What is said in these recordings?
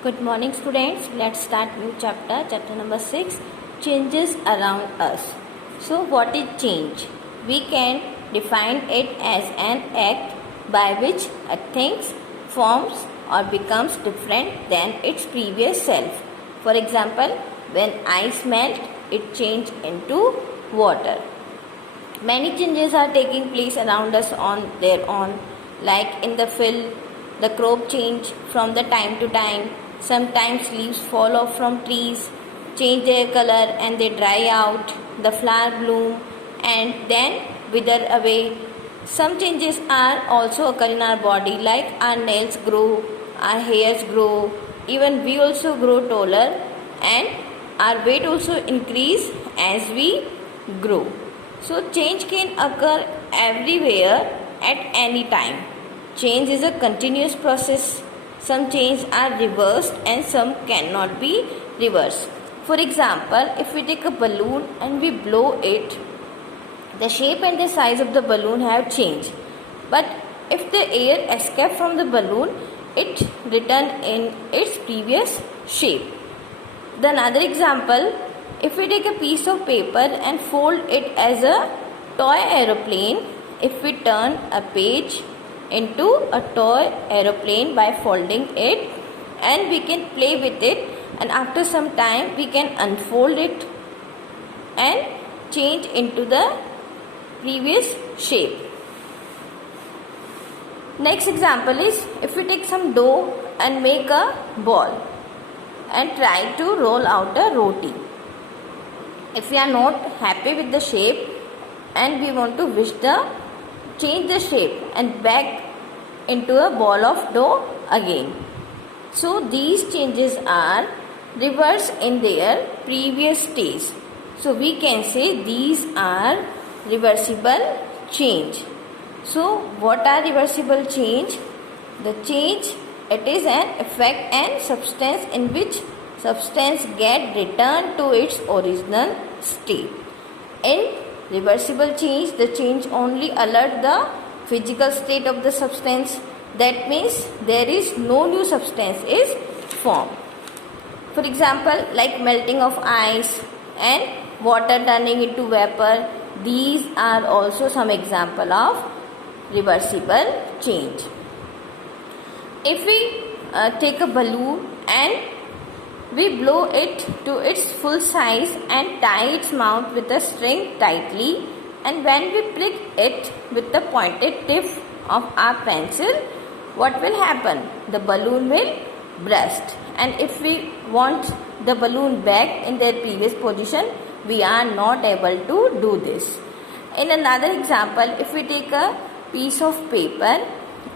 Good morning, students. Let's start new chapter number 6, changes around us. So what is change? We can define it as an act by which a thing forms or becomes different than its previous self. For example, when ice melt, it changes into water. Many changes are taking place around us on their own, like in the field, the crop change from the time to time. Sometimes leaves fall off from trees, change their color and they dry out. The flower bloom and then wither away. Some changes are also occur in our body, like our nails grow, our hairs grow, even we also grow taller, and our weight also increase as we grow. So change can occur everywhere at any time. Change is a continuous process. Some changes are reversed and some cannot be reversed. For example, if we take a balloon and we blow it, the shape and the size of the balloon have changed. But if the air escaped from the balloon, it returned in its previous shape. The another example, if we take a piece of paper and fold it as a toy aeroplane, if we turn a page into a toy aeroplane by folding it, and we can play with it, and after some time we can unfold it and change into the previous shape. Next example is, if we take some dough and make a ball and try to roll out a roti. If we are not happy with the shape and we want to change the shape and back into a ball of dough again. So these changes are reversed in their previous stage. So we can say these are reversible change. So what are reversible change? The change, it is an effect and substance in which substance get returned to its original state. In reversible change, the change only alert the physical state of the substance. That means there is no new substance is formed. For example, like melting of ice and water turning into vapor, these are also some example of reversible change. If we take a balloon and we blow it to its full size and tie its mouth with a string tightly, and when we prick it with the pointed tip of our pencil, what will happen? The balloon will burst. And if we want the balloon back in their previous position, we are not able to do this. In another example, if we take a piece of paper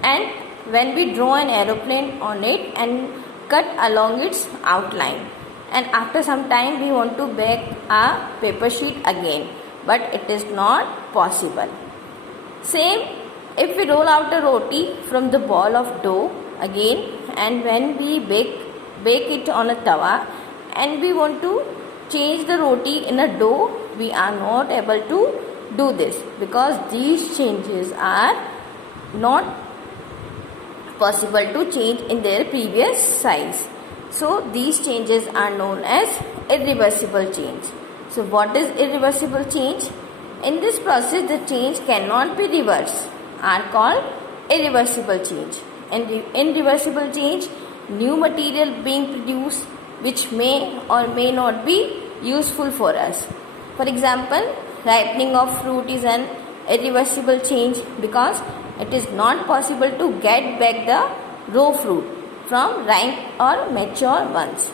and when we draw an aeroplane on it and cut along its outline, and after some time we want to back a paper sheet again, but it is not possible. Same, if we roll out a roti from the ball of dough again, and when we bake it on a tawa and we want to change the roti in a dough, we are not able to do this because these changes are not possible to change in their previous size. So these changes are known as irreversible change. So what is irreversible change? In this process, the change cannot be reversed, are called irreversible change. And in reversible change, new material being produced which may or may not be useful for us. For example, ripening of fruit is an irreversible change because it is not possible to get back the raw fruit from ripe or mature ones.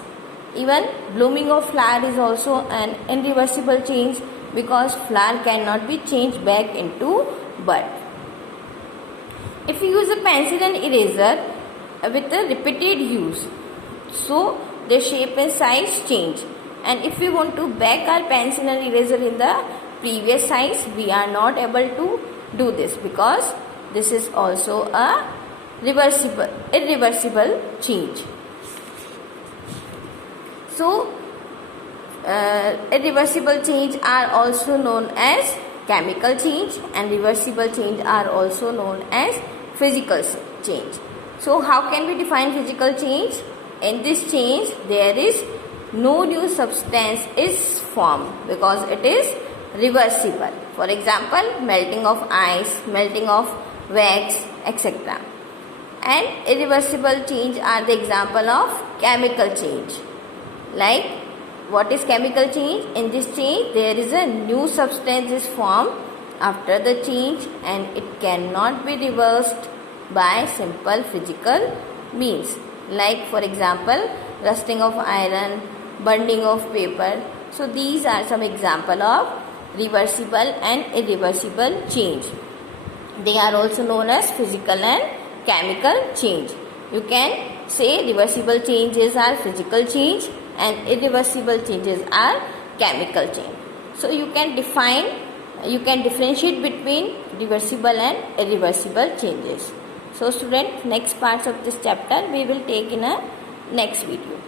Even blooming of flower is also an irreversible change because flower cannot be changed back into bud. If we use a pencil and eraser with a repeated use, so the shape and size change. And if we want to back our pencil and eraser in the previous size, we are not able to do this because this is also a irreversible change. So irreversible change are also known as chemical change, and reversible change are also known as physical change. So how can we define physical change? In this change, there is no new substance is formed because it is reversible. For example, melting of ice, melting of wax, etc. And irreversible change are the example of chemical change. Like, what is chemical change? In this change, there is a new substance is formed after the change and it cannot be reversed by simple physical means. Like, for example, rusting of iron, burning of paper. So these are some example of reversible and irreversible change. They are also known as physical and chemical change. You can say reversible changes are physical change and irreversible changes are chemical change. So you can differentiate between reversible and irreversible changes. So students, next parts of this chapter we will take in a next video.